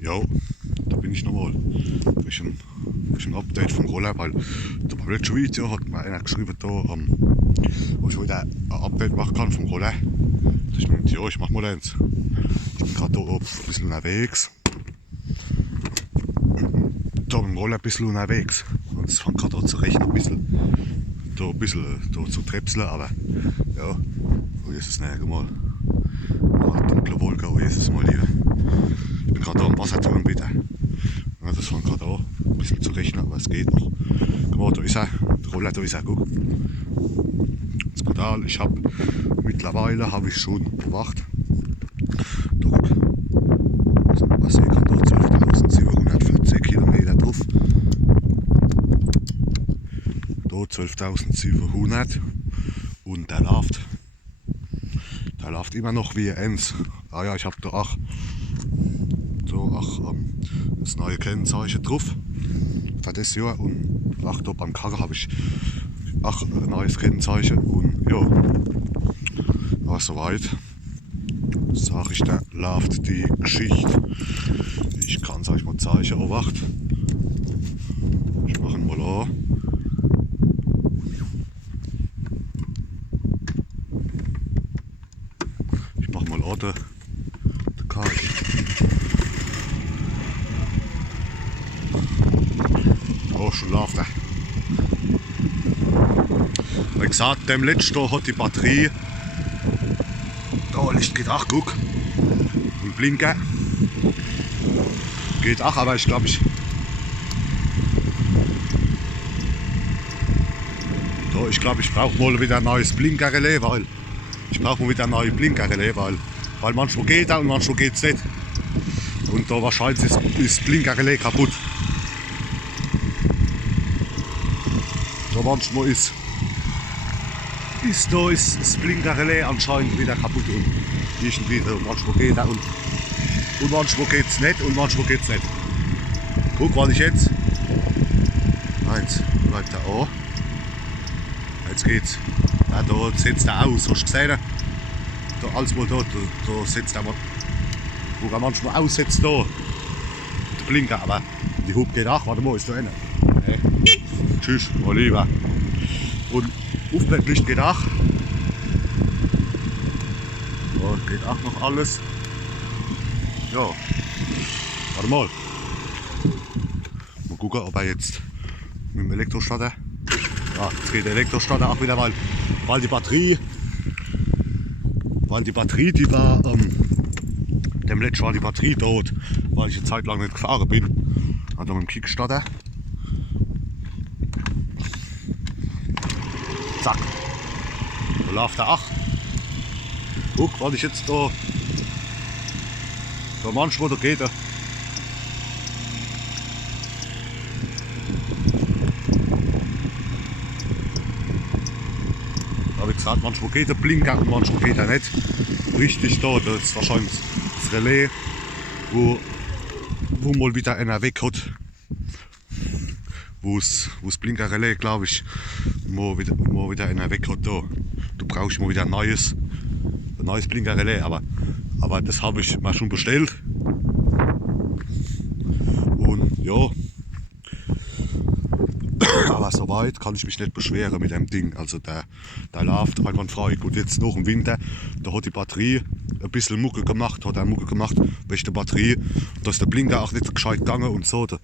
Jo, da bin ich nochmal. Durch ein Update vom Roller, weil da beim letzten Video hat mir einer geschrieben, da, wo ich wieder ein Update machen kann vom Roller. Da ich mir gedacht, ja, ich mach mal eins. Ich bin gerade da oben ein bisschen unterwegs. Da mit dem Roller ein bisschen unterwegs. Und es fängt gerade an zu rechnen, ein bisschen da zu trepseln, aber ja, oh Jesus, ne, guck mal. Dunkle Wolke, oh Jesus, mal lieber. Ich bin gerade da am Wasserturm wieder. Ja, das fängt gerade an, ein bisschen zu rechnen, aber es geht noch. Guck mal, da ist er, der Roller, da ist er, guck. Das Pedal, mittlerweile habe ich schon gemacht. Da guck. Was ich kann da 12.740 Kilometer drauf. Da 12.700 und der läuft immer noch wie eins. Ah ja, ich habe da auch das neue Kennzeichen drauf für das Jahr und auch da beim Karren habe ich auch ein neues Kennzeichen und ja, aber soweit sage ich, da läuft die Geschichte. Ich kann es euch mal zeigen, oh wacht. Ich mache ihn mal an. Ich mache mal an, der Karl. Oh, schon läuft er. Wie gesagt, dem letzten hat die Batterie. Da Licht geht auch, guck. Und Blinker. Geht auch, aber ich glaube ich brauche mal wieder ein neues Blinkerrelais, weil weil manchmal geht er und manchmal geht es nicht. Und da wahrscheinlich ist das Blinkerrelais kaputt. Da manchmal ist das Blinkerrelais anscheinend wieder kaputt und irgendwie und manchmal geht er und manchmal geht es nicht und manchmal geht es nicht. Guck, was ich jetzt. Eins, bleibt er an. Jetzt geht's. Ja, da setzt er aus, hast du gesehen? Da alles mal da setzt er mal. Wo er manchmal aussetzt da. Der Blinker, aber die Hub geht auch, warte mal, ist da einer. Nee. Tschüss, mein Lieber. Und Aufblicklicht geht auch. Da geht auch noch alles. Ja. Warte mal. Mal gucken, ob er jetzt mit dem Elektrostarter. Ja, jetzt geht der Elektrostarter auch wieder, weil die Batterie, die war, dem letzten war die Batterie tot, weil ich eine Zeit lang nicht gefahren bin. Also mit dem Kickstarter. Zack. Da läuft er auch. Guck, was ich jetzt da manchmal, da geht er. Wie gesagt, manchmal geht der Blinker und manchmal geht er nicht. Richtig da, das ist wahrscheinlich das Relais, wo mal wieder einer weg hat. Wo das Blinkerrelais, glaube ich, mal wieder einer weg hat. Da. Du brauchst mal wieder ein neues Blinkerrelais, aber das habe ich mal schon bestellt. Und ja. Aber soweit kann ich mich nicht beschweren mit dem Ding. Also der läuft einwandfrei. Gut, jetzt noch im Winter, da hat die Batterie ein bisschen Mucke gemacht, welche der Batterie. Da ist der Blinker auch nicht gescheit gegangen und so. Da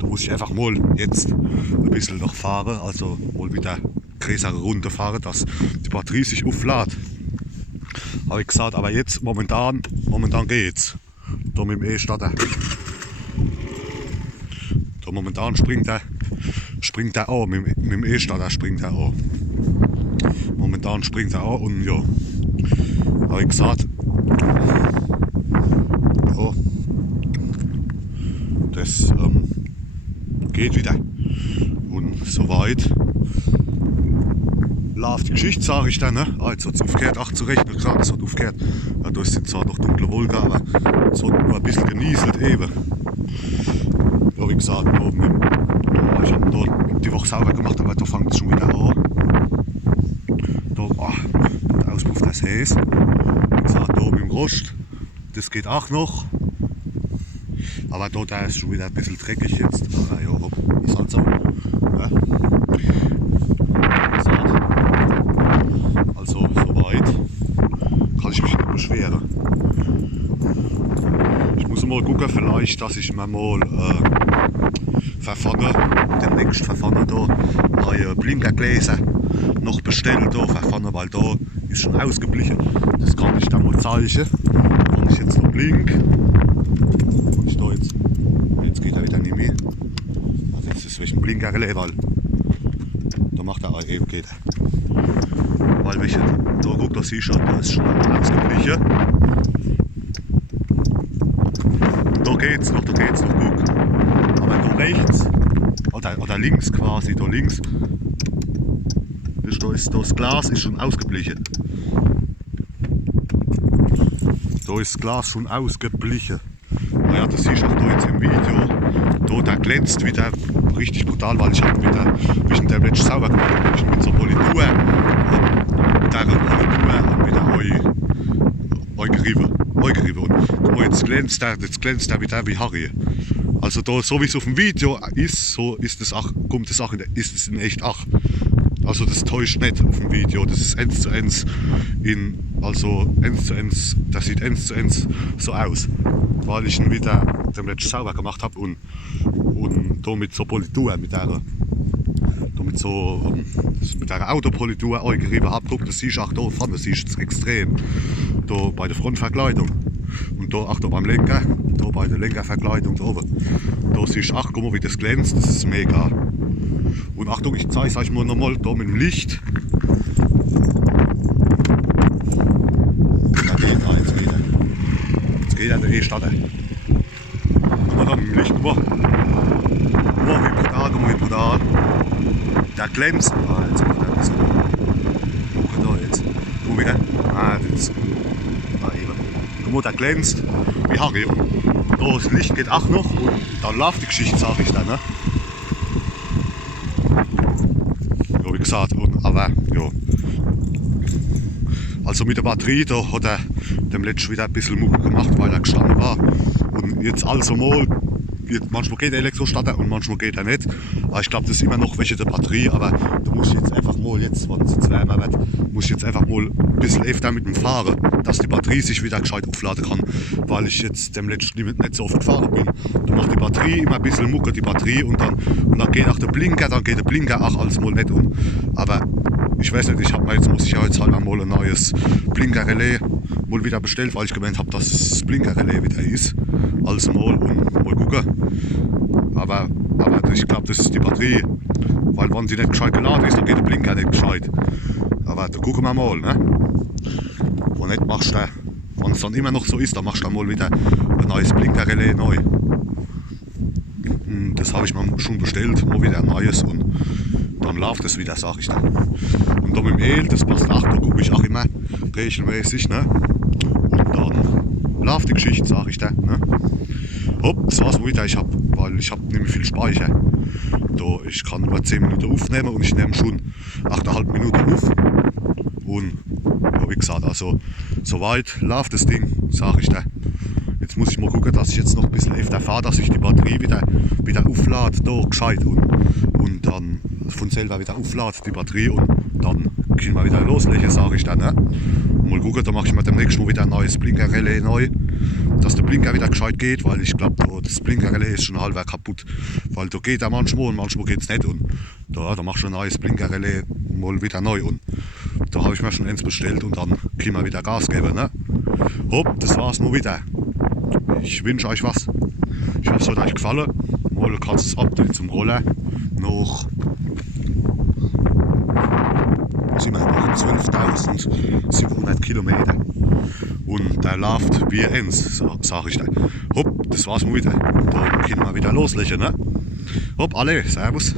muss ich einfach mal jetzt ein bisschen noch fahren, also mal wieder größere Runde fahren, dass die Batterie sich auflädt. Habe ich gesagt, aber jetzt momentan geht's. Da mit dem E-Starter. Da momentan springt er an, mit dem E-Starter springt er an. Momentan springt er an und ja, habe ich gesagt, ja, das geht wieder. Und soweit läuft die Geschichte, sage ich dann. Ne? Jetzt hat es aufgehört, zu rechnen, klar, es hat aufgehört. Ja, da sind zwar noch dunkle Wolken, aber es hat nur ein bisschen genieselt eben. Ja, wie gesagt, ich habe da die Woche sauber gemacht, aber da fängt es schon wieder an. Der Auspuff des Häs. Wie gesagt, da oben im Rost, das geht auch noch. Aber dort ist schon wieder ein bisschen dreckig jetzt. Aber ja, ist halt so. Ja. Also soweit kann ich mich nicht beschweren. Ich muss mal gucken, vielleicht, dass ich mir mal demnächst verfahren da neue Blinkergläser noch bestellen da verfahren, weil da ist schon ausgeblichen. Das kann ich dann mal zeigen. Wenn ich jetzt noch blink, ich da jetzt geht er wieder nicht mehr. Also jetzt ist welchen Blinkerrelais, weil da macht er auch eben geht. Weil welche, da guckt, da siehst du, da ist schon ausgeblichen. Da geht's noch, guck. Aber da rechts, oder links quasi, da links, das Glas ist schon ausgeblichen. Da ist das Glas schon ausgeblichen. Naja, das siehst du auch da jetzt im Video. Da glänzt wieder richtig brutal, weil ich habe wieder zwischen der letzten sauber gemacht habe, mit so Politur. Und da wieder gerieben. Und guck mal, jetzt glänzt er wieder wie Harry. Also da, so wie es auf dem Video ist, so ist es auch, kommt es auch ist es in echt auch. Also das täuscht nicht auf dem Video, das ist 1:1 das sieht 1:1 so aus, weil ich ihn wieder dem letzten sauber gemacht habe und da mit so Politur, mit der Autopolitur gerieben habe. Guck, das siehst du auch da vorne, das siehst du extrem, da bei der Frontverkleidung und da auch da beim Lenker, da bei der Lenkerverkleidung da oben, da siehst du, ach guck mal wie das glänzt, das ist mega. Und Achtung, ich zeige es euch mal nochmal da mit dem Licht. Jetzt geht er, der E-Starter. Guck mal da mit dem Licht, guck mal wie brutal. Der glänzt. Ah, jetzt macht er ein bisschen. Guck da jetzt. Wo wieder? Ah, jetzt. Ah, eben. Guck mal, der glänzt wie Harry. Und da das Licht geht auch noch und dann läuft die Geschichte, sag ich dann. Ne? Ja, wie gesagt, aber ja. Also mit der Batterie, da hat er dem letzten wieder ein bisschen Mucke gemacht, weil er gestanden war. Und jetzt also mal, manchmal geht der Elektrostarter und manchmal geht er nicht. Aber ich glaube, das ist immer noch welche der Batterie, aber da muss ich jetzt einfach mal, jetzt, wenn es jetzt wärmer wird, muss ich jetzt einfach mal ein bisschen öfter mit dem fahren, dass die Batterie sich wieder gescheit aufladen kann, weil ich jetzt dem letzten Limit nicht so oft gefahren bin. Da macht die Batterie immer ein bisschen Mucke, die Batterie, und dann geht auch der Blinker, dann geht der Blinker auch alles mal nicht um. Aber ich weiß nicht, muss ich ja jetzt halt mal ein neues Blinkerrelais mal wieder bestellt, weil ich gemeint habe, dass das Blinkerrelais wieder ist. Also mal und mal gucken. Aber ich glaube, das ist die Batterie. Weil wenn sie nicht gescheit geladen ist, dann geht der Blinker nicht gescheit. Aber da gucken wir mal, ne? Wenn nicht machst du, wenn es dann immer noch so ist, dann machst du dann mal wieder ein neues Blinkerrelais neu. Das habe ich mir schon bestellt, mal wieder ein neues, und dann läuft es wieder, sag ich dann. Und da mit dem Öl, das passt auch, da gucke ich auch immer regelmäßig, ne? Und dann läuft die Geschichte, sag ich dann, ne? Hopp, das war's wieder, weil ich habe nicht mehr viel Speicher. Da, ich kann nur 10 Minuten aufnehmen und ich nehme schon 8,5 Minuten auf. Und ja, wie gesagt, also soweit läuft das Ding, sag ich dir. Jetzt muss ich mal gucken, dass ich jetzt noch ein bisschen öfter fahre, dass ich die Batterie wieder auflade, da gescheit, und dann von selber wieder auflade, die Batterie, und dann können wir wieder loslegen, sage ich dann. Ne? Mal gucken, da mache ich mir demnächst mal wieder ein neues Blinkerrelais neu, dass der Blinker wieder gescheit geht, weil ich glaube, das Blinkerrelais ist schon halbwegs kaputt, weil da geht er manchmal und manchmal geht es nicht, und da machst du ein neues Blinkerrelais mal wieder neu, und da habe ich mir schon eins bestellt, und dann können wir wieder Gas geben. Ne? Hopp, das war's nur wieder. Ich wünsche euch was. Ich hoffe, es hat euch gefallen. Mal kannst du das Update zum Rollen noch 12.700 Kilometer. Und der läuft wie eins, sag ich dir. Hopp, das war's mal wieder. Da können wir wieder loslegen. Ne? Hopp, alle, servus.